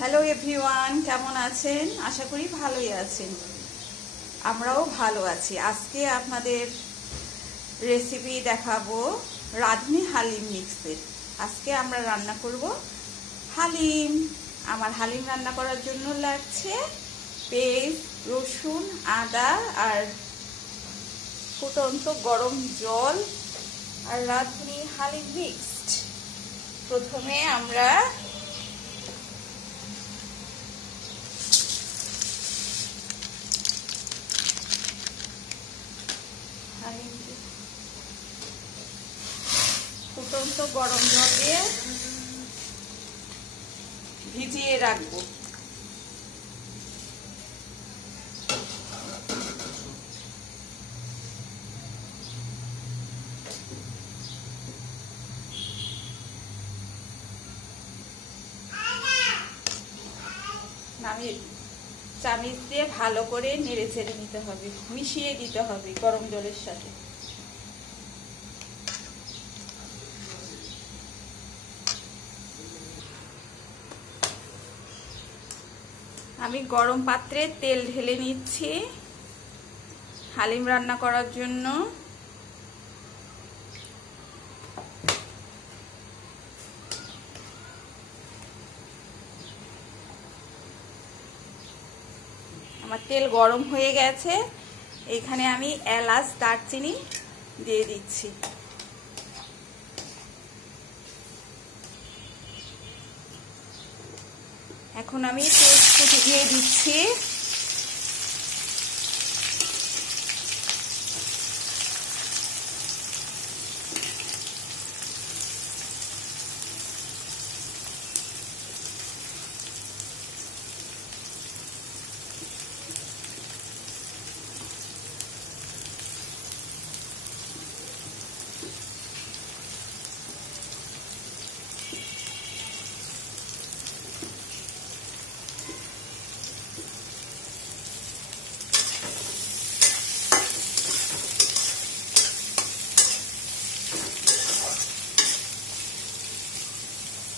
Hello everyone, কেমন আছেন? আশা করি ভালোই আছেন। আমরাও ভালো আছি। আজকে আপনাদের রেসিপি দেখাবো রাঁধুনি হালিম মিক্সের। আজকে আমরা রান্না করব হালিম। আমার হালিম রান্না করার জন্য লাগছে পেঁয়াজ, রসুন, আদা আর ফুটন্ত গরম জল আর রাঁধুনি হালিম মিক্সড। প্রথমে আমরা ফুটন্ত গরম জল দিয়ে ভিজিয়ে রাখবো। চামিচ দিয়ে ভালো করে নেড়ে চেড়ে নিতে হবে, মিশিয়ে দিতে হবে গরম জলের সাথে। আমি গরম পাত্রে তেল ঢেলে নিচ্ছি হালিম রান্না করার জন্য। আমার তেল গরম হয়ে গেছে। এখানে আমি এলাচ, দারচিনি দিয়ে দিচ্ছি। এখন আমি তেজপাতা দিয়ে দিচ্ছি।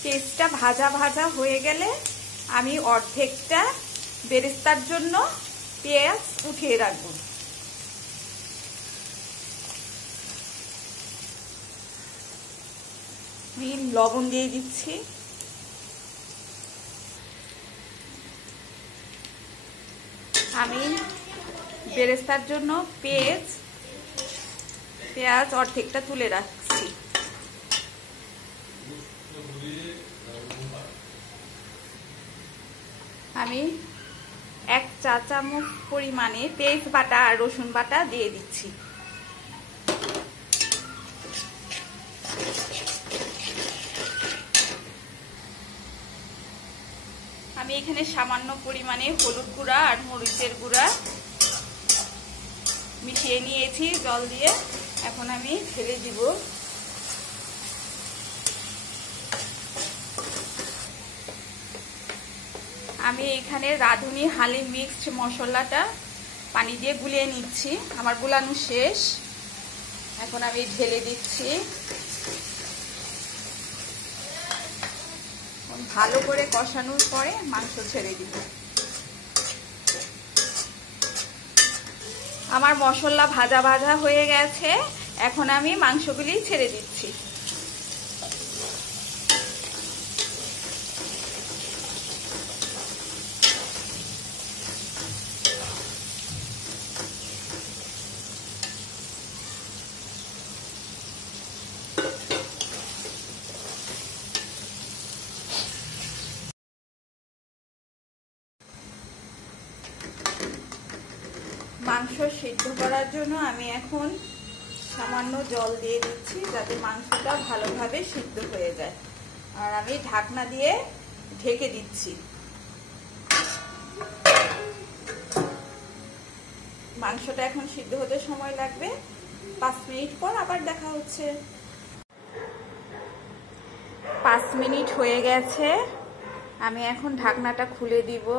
পেঁয়াজটা ভাজা ভাজা হয়ে গেলে আমি অর্ধেকটা বেরেস্তার জন্য পেঁয়াজ উঠিয়ে রাখবো। আমি লবণ দিয়ে দিচ্ছি। আমি বেরেস্তার জন্য পেঁয়াজ অর্ধেকটা তুলে রাখছি। আমি 1 চা চামচ পরিমাণে পেঁয়াজ বাটা আর রসুন বাটা দিয়ে দিচ্ছি। আমি এখানে সামান্য পরিমাণে হলুদ গুঁড়া আর মরিচের গুঁড়া মিশিয়ে নিয়েছি জল দিয়ে। এখন আমি ঢেলে দিব। আমি এখানে রাঁধুনি হালিম মিক্সড মশলাটা পানি দিয়ে গুলিয়ে নিচ্ছি। আমার গুলানো শেষ। এখন আমি ঢেলে দিচ্ছি। ভালো করে কষানোর পরে মাংস ছেড়ে দিব। আমার মশলা ভাজা ভাজা হয়ে গেছে। এখন আমি মাংসগুলি ছেড়ে দিচ্ছি। মাংস সিদ্ধ করার জন্য আমি এখন সামান্য জল দিয়ে দিচ্ছি যাতে মাংসটা ভালোভাবে সিদ্ধ হয়ে যায়। আর আমি ঢাকনা দিয়ে ঢেকে দিচ্ছি। মাংসটা এখন সিদ্ধ হতে সময় লাগবে। 5 মিনিট পর আবার দেখা হচ্ছে। 5 মিনিট হয়ে গেছে। আমি এখন ঢাকনাটা খুলে দিব।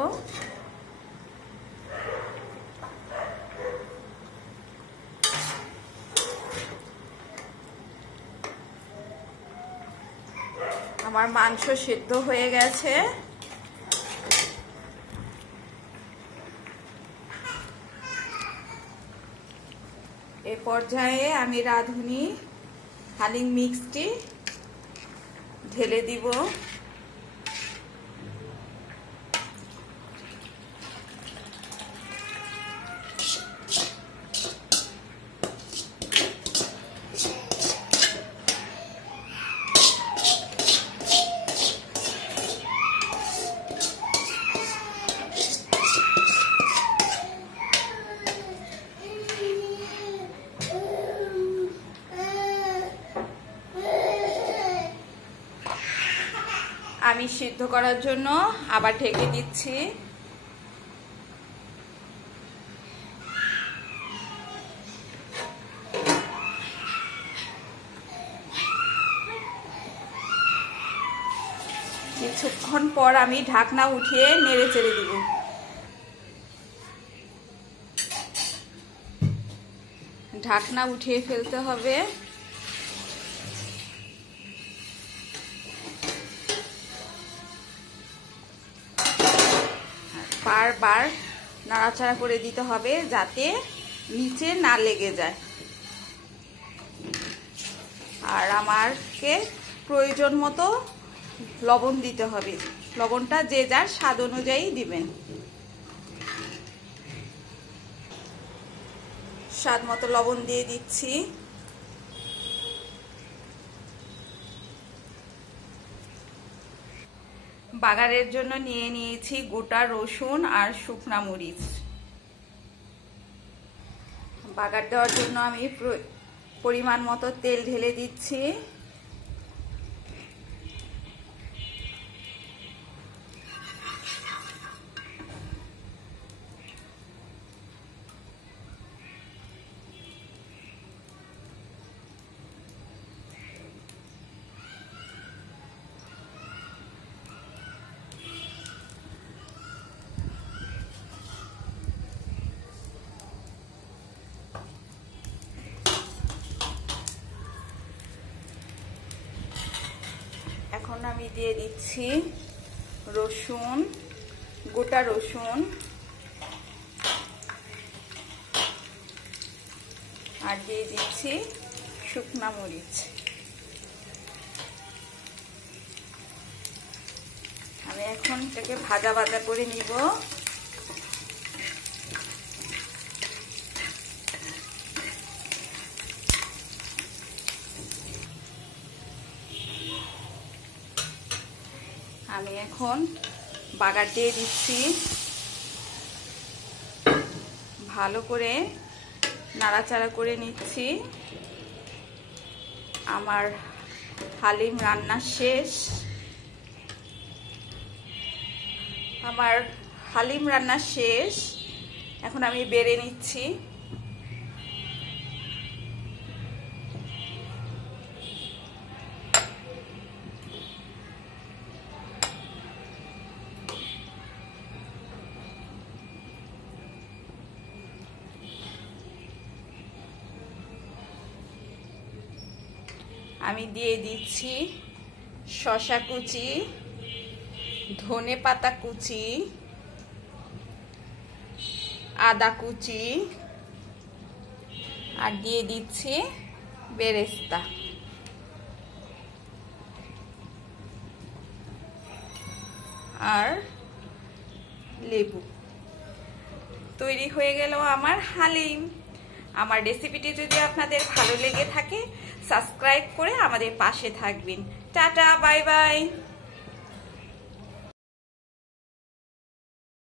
আমার মাংস সিদ্ধ হয়ে গেছে। এ পর্যায়ে আমি রাঁধুনি হালিম মিক্সটি ঢেলে দিব। আমি সিদ্ধ করার জন্য আবার ঢেকে দিচ্ছি। কিছুক্ষণ পর আমি ঢাকনা উঠিয়ে নেড়ে চেড়ে দিব। ঢাকনা উঠিয়ে ফেলতে হবে। বারবার নাড়াচাড়া করে দিতে হবে যাতে নিচে না লেগে যায়। আর আমাকে প্রয়োজন মতো লবণ দিতে হবে। লবণটা যে যার স্বাদ অনুযায়ী দিবেন। স্বাদ মতো লবণ দিয়ে দিচ্ছি। বাগারের জন্য নিয়ে নিয়েছি গোটা রসুন আর শুকনা মরিচ। বাগার দেওয়ার জন্য আমি পরিমাণ মতো তেল ঢেলে দিচ্ছি। এখন আমি দিয়ে দিচ্ছি রসুন, গোটা রসুন আর দিয়ে দিচ্ছি শুকনা মরিচ। আমি এখন এটাকে ভাজা ভাজা করে নিব। আমি এখন বাগার দিয়ে দিচ্ছি। ভালো করে নাড়াচাড়া করে নিচ্ছি। আমার হালিম রান্না শেষ। এখন আমি বেড়ে নিচ্ছি। আমি দিয়ে দিচ্ছি শসা কুচি, ধনে পাতা কুচি, আদা কুচি আর দিয়ে দিচ্ছি বেরেস্তা। আর লেবু। তৈরি হয়ে গেল আমার হালিম। আমার রেসিপিটি যদি আপনাদের ভালো লেগে থাকে সাবস্ক্রাইব করে আমাদের পাশে থাকবেন। Tata, bye bye.